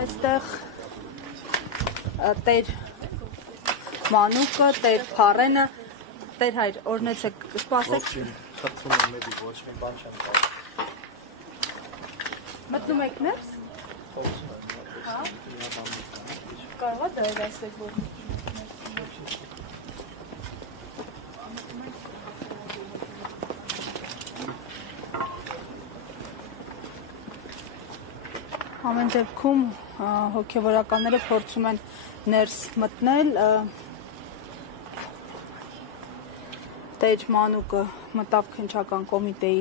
Այստեղ տեր մանուկը, տեր փառենը, տեր հայր, օրնեցեք, սպասեք։ Խնդրում եմ մեդիկ, ոչ մի բան չեմ կարող։ Մտնում եք ներս։ Հա։ Կարող է դրել այստեղ որ։ Ամեն դեպքում հոգևորականները փորձում են ներս մտնել, Տեր մանուկը մտավ քննչական կոմիտեի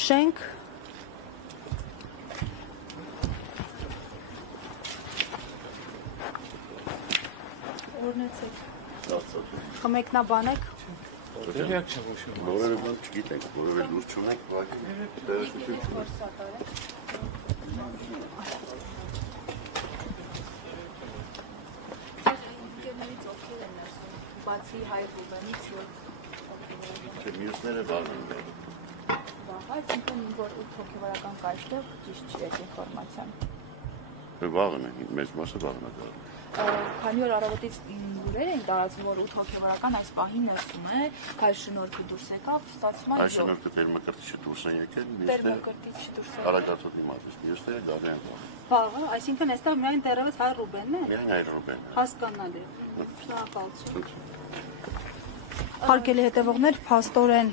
շենք, օրնեցեք, խմեկնաբանեք, Դերյակ չեմ ուշում։ Որևէ բան չգիտենք, որևէ լուր չունենք, բացի հայ Ռուբենից, որ մյուսները բան են։ այսինքն որ հոգևորական կայքով ճիշտ չի այդ ինֆորմացիան։ Վաղն է, մեծ մասը վաղն է։ Քանի որ առավոտից լուրեր էին տարածվում, որ 8 հոգևորական այս պահին ներսում է, հայ շնորհքի դուրս եկավ, ստացվում է Հայ շնորհքը Տեր Մկրտիչը դուրս են եկել, Արագածոտի մատից, մյուսները գալի են վաղ։ Վաղը, այսինքն այստեղ միայն դեռևս հայ Ռուբենն է։ Միայն հայ Ռուբենն է։ Հասկանալի։ Շնորհակալություն։ Հարգելի հետևողներ, փաստորեն